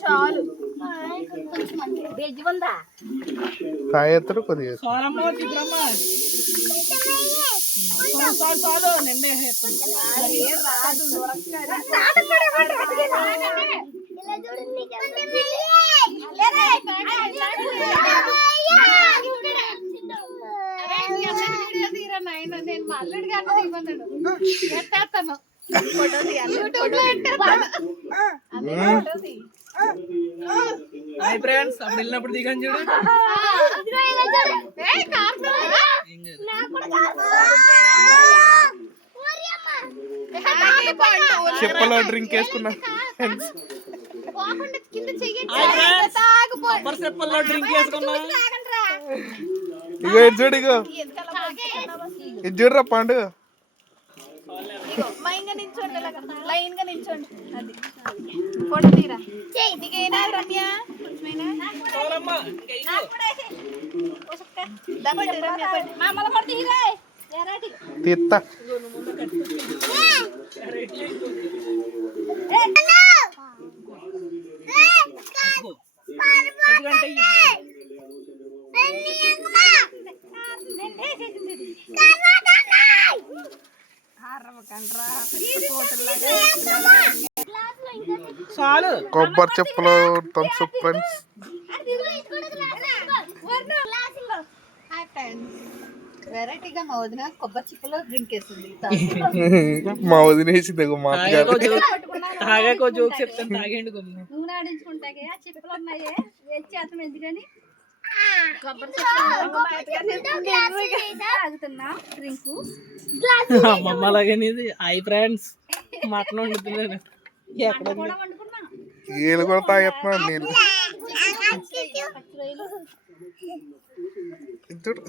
చాలు కాయత్తరు కొద్దిగా చాలు నిండే నేను మా అల్లుడి గారిని తీయమన్నాడు ఎట్టేస్తాను హాయ్ ఫ్రెండ్స్ అప్పుడు వెళ్ళినప్పుడు దిగాను చూడు చెప్పలో డ్రింక్ వేసుకున్నా చెప్పల్లో డ్రింక్ వేసుకున్నా ఇగో ఇది చూడు ఇగో ఇది చూడరా పండుగ లైన్ గా నిల్చోండి అది ఫోటో తీరా నీకేనా రమ్య తీత్తా చాలు కొబ్బరి చెప్పులు థమ్స్ అప్ ఫ్రెండ్స్ వెరైటీగా మా వదిన కొబ్బరి చిప్పలో డ్రింక్ వేస్తుంది మా వదిలేసింది తాగాకో జోక్ చెప్తాను తాగండి నూనె ఆడించుకుంటాకే ఆ చిప్పలు ఉన్నాయే చేస్తాం ఎందుకని తాగుతున్నా డ్రింక్ అమ్మమ్మ లాగనేది హాయ్ ఫ్రెండ్స్ మటన్ వండుతున్నారు ఎక్కడ వీళ్ళు కూడా తాగెత్తున్నారు నేను చూడు